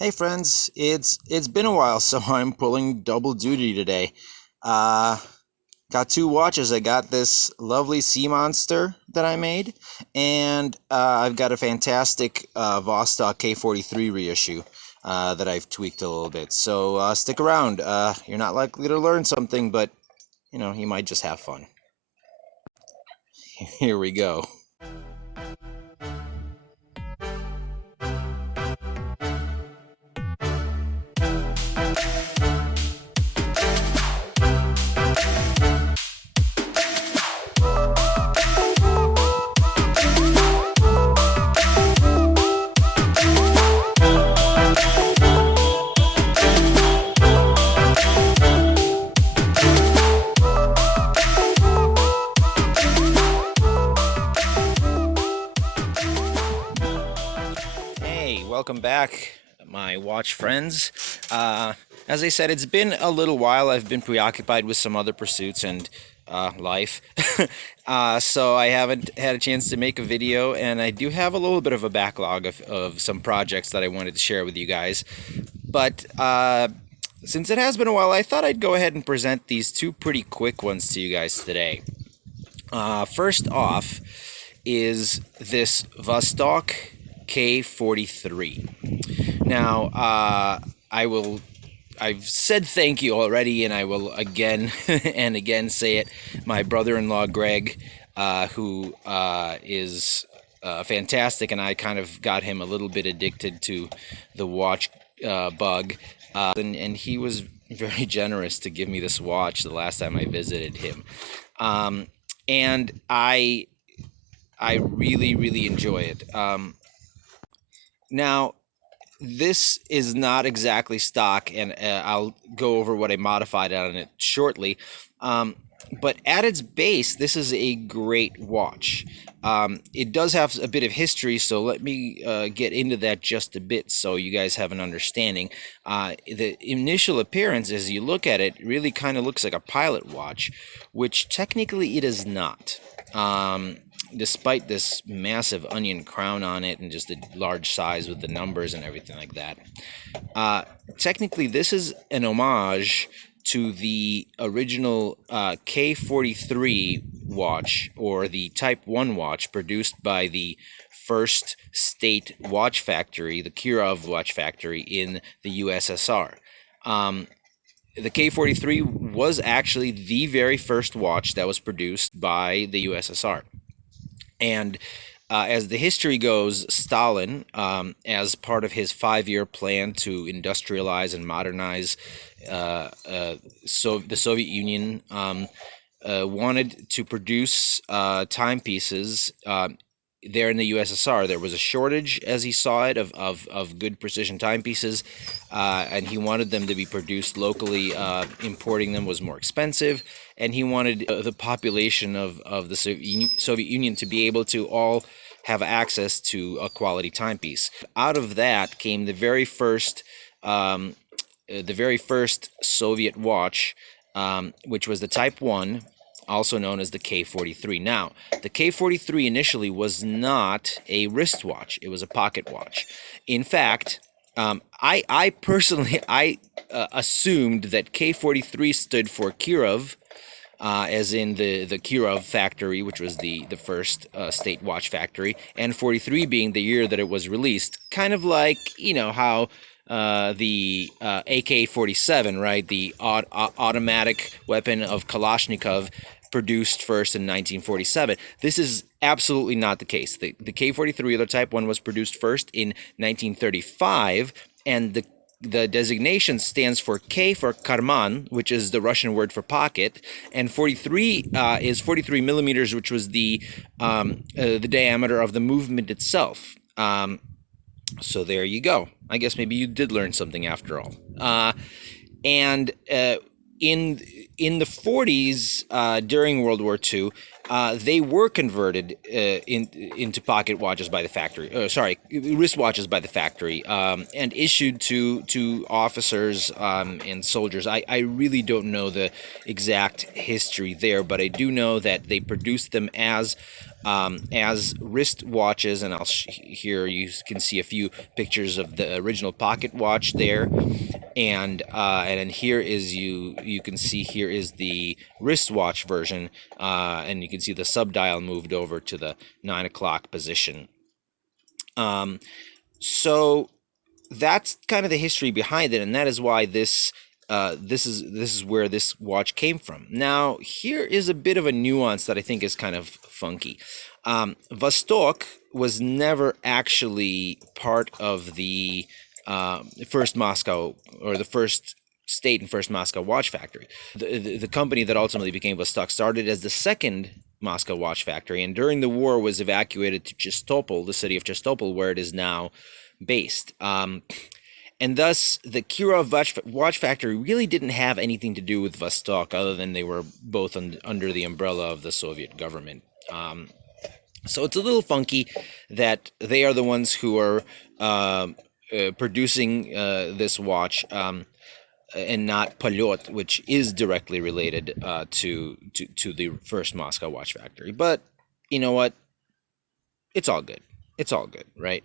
Hey friends, it's been a while, so I'm pulling double duty today. Uh, got two watches. I got this lovely Sea Monster that I made, and I've got a fantastic Vostok K-43 reissue that I've tweaked a little bit. So stick around. You're not likely to learn something, but you might just have fun. Here we go. Hey, welcome back, my watch friends. As I said, it's been a little while. I've been preoccupied with some other pursuits and life. So I haven't had a chance to make a video, and I do have a little bit of a backlog of some projects that I wanted to share with you guys. But since it has been a while, I thought I'd go ahead and present these two pretty quick ones to you guys today. First off is this Vostok K-43. Now, I've said thank you already, and I will again and again say it. My brother-in-law, Greg, who is fantastic, and I kind of got him a little bit addicted to the watch bug, and he was very generous to give me this watch the last time I visited him. And I really enjoy it. Now, this is not exactly stock, and I'll go over what I modified on it shortly. But at its base, this is a great watch. It does have a bit of history, so let me get into that just a bit so you guys have an understanding. The initial appearance, as you look at it, really kind of looks like a pilot watch, which technically it is not. Despite this massive onion crown on it and just the large size with the numbers and everything like that. Technically, this is an homage to the original K-43 watch, or the Type 1 watch produced by the first state watch factory, the Kirov watch factory in the USSR. The K-43 was actually the very first watch that was produced by the USSR. And as the history goes, Stalin, as part of his 5-year plan to industrialize and modernize the Soviet Union, wanted to produce timepieces there in the USSR. There was a shortage, as he saw it, of good precision timepieces, and he wanted them to be produced locally. Importing them was more expensive, and he wanted the population of the Soviet Union to be able to all have access to a quality timepiece. Out of that came the very first Soviet watch, which was the Type 1, also known as the K-43. Now, the K-43 initially was not a wristwatch; it was a pocket watch. In fact, I personally assumed that K-43 stood for Kirov, as in the Kirov factory, which was the first state watch factory, and 43 being the year that it was released. Kind of like, how the AK-47, right, the automatic weapon of Kalashnikov, produced first in 1947. This is absolutely not the case. The K-43, or the Type 1, was produced first in 1935, and the designation stands for K for karman, which is the Russian word for pocket, and 43 is 43 millimeters, which was the diameter of the movement itself. So there you go. I guess maybe you did learn something after all. And in the 40s, during World War II, they were converted into pocket watches by the factory. Wristwatches by the factory, and issued to officers and soldiers. I really don't know the exact history there, but I do know that they produced them as as wrist watches, and here you can see a few pictures of the original pocket watch there, and then here is you can see here is the wristwatch version, and you can see the subdial moved over to the 9 o'clock position. So that's kind of the history behind it, and that is why this is where this watch came from. Now, here is a bit of a nuance that I think is kind of funky. Vostok was never actually part of the first Moscow, or the first state and first Moscow watch factory. The company that ultimately became Vostok started as the second Moscow watch factory, and during the war was evacuated to Chistopol, the city of Chistopol, where it is now based. And thus, the Kirov watch factory really didn't have anything to do with Vostok, other than they were both under the umbrella of the Soviet government. So it's a little funky that they are the ones who are producing this watch, and not Polyot, which is directly related to the first Moscow watch factory. But you know what? It's all good. It's all good, right?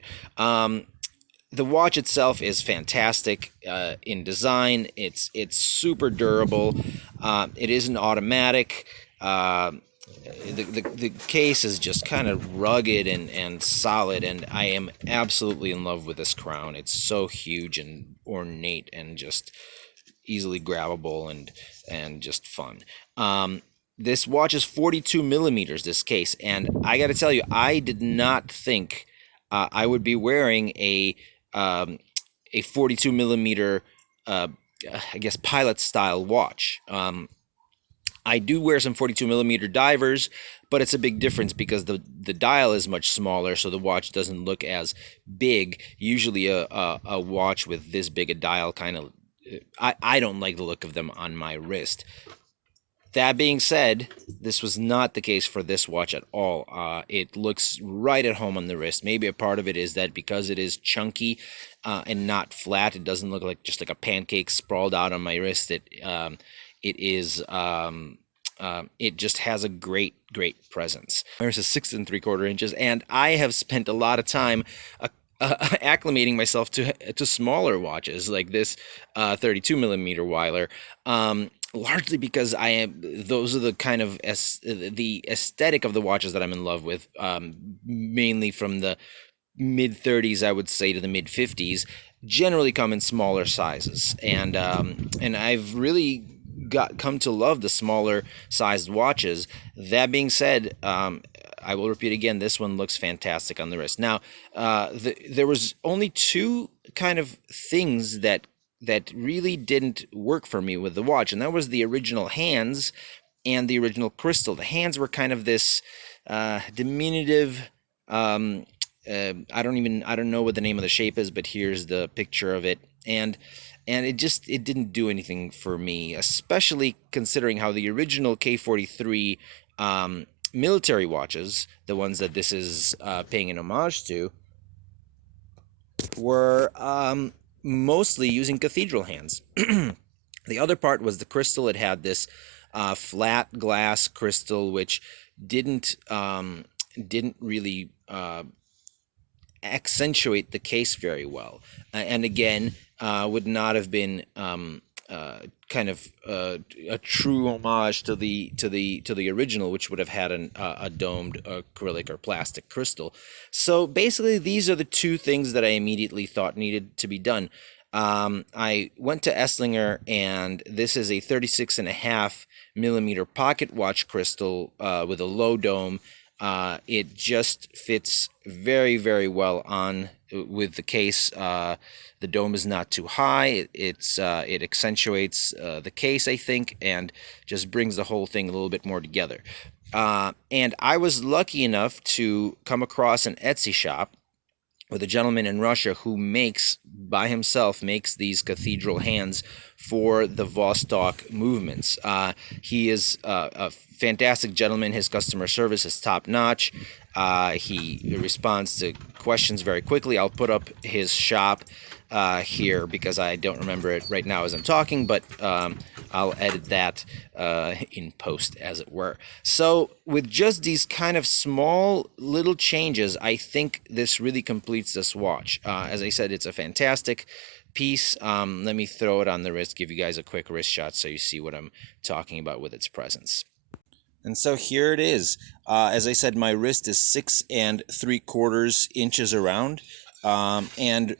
The watch itself is fantastic in design. It's super durable. It isn't automatic. The case is just kind of rugged and solid, and I am absolutely in love with this crown. It's so huge and ornate and just easily grabbable and just fun. This watch is 42 millimeters, this case, and I got to tell you, I did not think I would be wearing a 42 millimeter, I guess, pilot style watch. I do wear some 42 millimeter divers, but it's a big difference because the dial is much smaller, so the watch doesn't look as big. Usually a watch with this big a dial kind of, I don't like the look of them on my wrist. That being said, this was not the case for this watch at all. It looks right at home on the wrist. Maybe a part of it is that because it is chunky and not flat, it doesn't look like just like a pancake sprawled out on my wrist. It just has a great presence. There's a 6 3/4 inches, and I have spent a lot of time acclimating myself to smaller watches like this 32 millimeter Weiler. Largely because those are the kind of the aesthetic of the watches that I'm in love with, mainly from the mid 30s, I would say, to the mid 50s, generally come in smaller sizes, and I've really come to love the smaller sized watches. That being said, I will repeat again, this one looks fantastic on the wrist. Now, there was only two kind of things that really didn't work for me with the watch, and that was the original hands and the original crystal. The hands were kind of this diminutive. I don't know what the name of the shape is, but here's the picture of it, and it didn't do anything for me, especially considering how the original K-43 military watches, the ones that this is paying an homage to, were mostly using Cathedral hands. The other part was the crystal. It had this flat glass crystal, which didn't really accentuate the case very well, and again, would not have been kind of a true homage to the original, which would have had a domed acrylic or plastic crystal. So basically, these are the two things that I immediately thought needed to be done. I went to Esslinger, and this is a 36.5 millimeter pocket watch crystal with a low dome. It just fits very well on with the case. The dome is not too high. It accentuates the case, I think, and just brings the whole thing a little bit more together. And I was lucky enough to come across an Etsy shop with a gentleman in Russia who by himself makes these Cathedral hands for the Vostok movements. He is a fantastic gentleman. His customer service is top notch. He responds to questions very quickly. I'll put up his shop here because I don't remember it right now as I'm talking, but I'll edit that in post, as it were. So with just these kind of small little changes, I think this really completes this watch. As I said, it's a fantastic piece. Let me throw it on the wrist, give you guys a quick wrist shot so you see what I'm talking about with its presence. And so here it is. As I said, my wrist is 6 3/4 inches around, and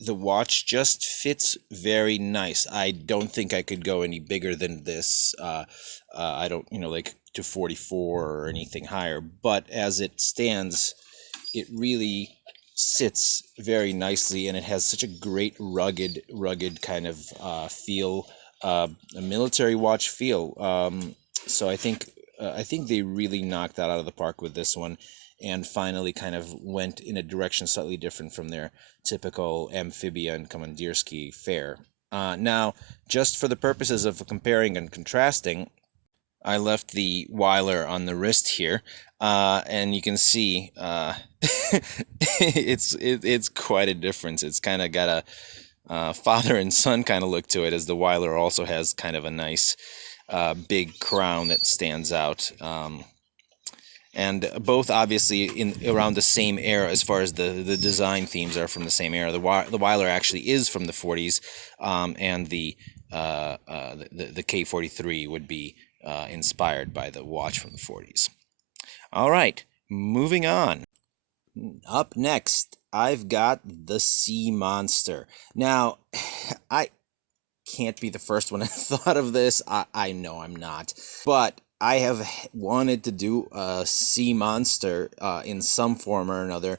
the watch just fits very nice. I don't think I could go any bigger than this. I don't, like to 44 or anything higher. But as it stands, it really sits very nicely, and it has such a great rugged kind of feel, a military watch feel. So I think they really knocked that out of the park with this one, and finally kind of went in a direction slightly different from their typical amphibia and commandeersky fare. Now, just for the purposes of comparing and contrasting, I left the Weiler on the wrist here, and you can see it's quite a difference. It's kind of got a father and son kind of look to it, as the Weiler also has kind of a nice big crown that stands out. And both obviously in around the same era, as far as the design themes are from the same era. The Weiler actually is from the 40s, and the K-43 would be inspired by the watch from the 40s. All right, moving on. Up next, I've got the Sea Monster. Now, I can't be the first one I thought of this. I know I'm not. But I have wanted to do a Sea Monster in some form or another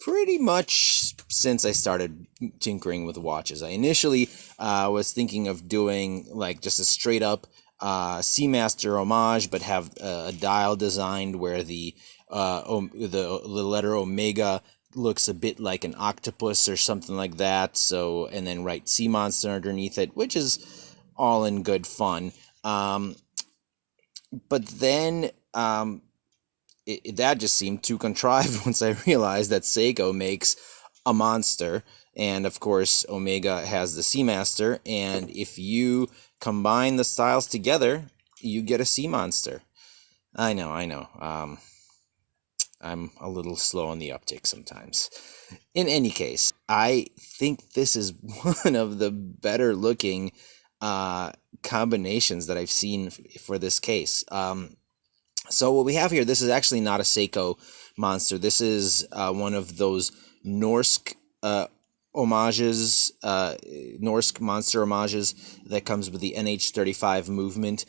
pretty much since I started tinkering with watches. I initially was thinking of doing like just a straight up Seamaster homage, but have a dial designed where the letter Omega looks a bit like an octopus or something like that. So, and then write Sea Monster underneath it, which is all in good fun. But then that just seemed too contrived once I realized that Seiko makes a monster, and of course Omega has the Seamaster, and if you combine the styles together, you get a Sea Monster. I know. I'm a little slow on the uptick sometimes. In any case, I think this is one of the better looking combinations that I've seen for this case. So what we have here, this is actually not a Seiko monster. This is one of those Norsk homages, Norsk Monster homages that comes with the NH35 movement.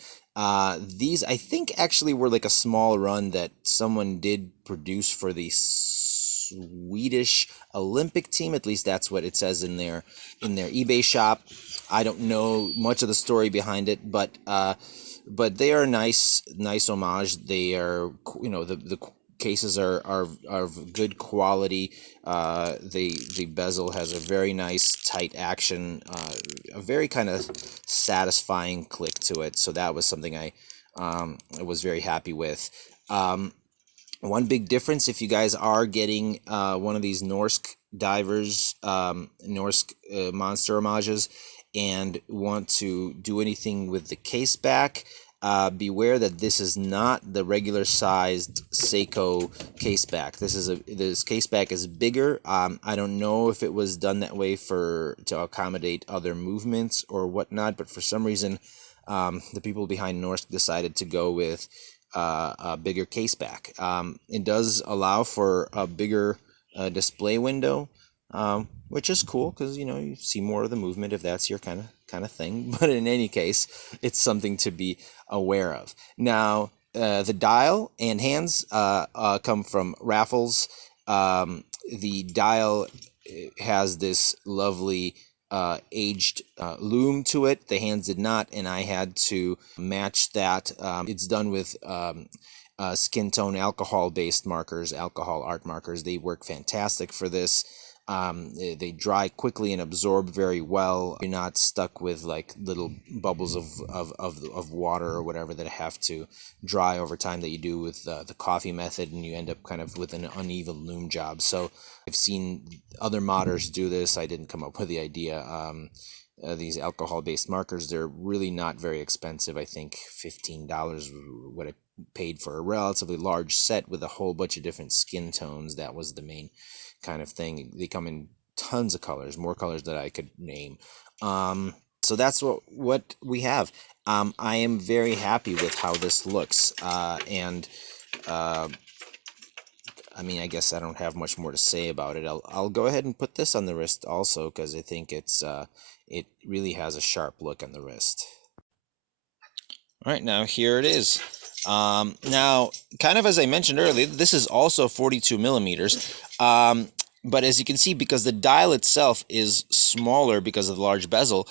These, I think, actually were like a small run that someone did produce for the Swedish Olympic team. At least that's what it says in their eBay shop. I don't know much of the story behind it, but they are nice homage. They are, the cases are of good quality. The bezel has a very nice tight action, a very kind of satisfying click to it. So that was something I was very happy with. One big difference, if you guys are getting one of these Norsk divers, Norsk monster homages, and want to do anything with the case back, beware that this is not the regular sized Seiko case back. This case back is bigger. I don't know if it was done that way to accommodate other movements or whatnot, but for some reason, the people behind Norsk decided to go with a bigger case back. It does allow for a bigger display window, which is cool because you see more of the movement if that's your kind of thing. But in any case, it's something to be aware of. Now, the dial and hands come from Raffles. The dial has this lovely aged loom to it. The hands did not, and I had to match that. It's done with skin tone alcohol based markers, alcohol art markers. They work fantastic for this. They dry quickly and absorb very well. You're not stuck with like little bubbles of water or whatever that have to dry over time that you do with the coffee method, and you end up kind of with an uneven loom job. So I've seen other modders do this. I didn't come up with the idea. These alcohol-based markers, they're really not very expensive. I think $15 what I paid for a relatively large set with a whole bunch of different skin tones. That was the main kind of thing. They come in tons of colors, more colors that I could name. So that's what we have. I am very happy with how this looks, and I mean, I guess I don't have much more to say about it. I'll go ahead and put this on the wrist also, because I think it really has a sharp look on the wrist. All right, now here it is. Now, kind of as I mentioned earlier, this is also 42 millimeters. But as you can see, because the dial itself is smaller because of the large bezel,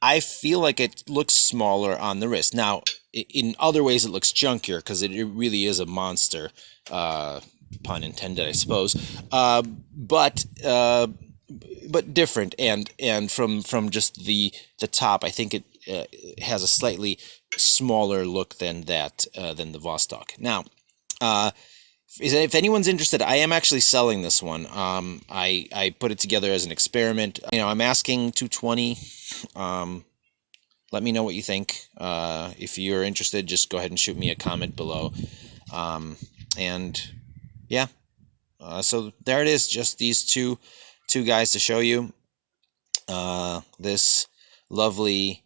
I feel like it looks smaller on the wrist. Now, in other ways, it looks chunkier because it really is a monster, pun intended, I suppose. But different, and from just the top, I think it has a slightly smaller look than that than the Vostok. Now, if anyone's interested, I am actually selling this one. I put it together as an experiment. I'm asking $220. Let me know what you think. If you're interested, just go ahead and shoot me a comment below. And yeah, so there it is. Just these two guys to show you this lovely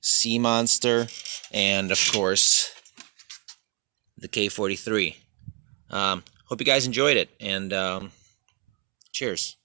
sea monster, and of course the K-43. Hope you guys enjoyed it, and cheers.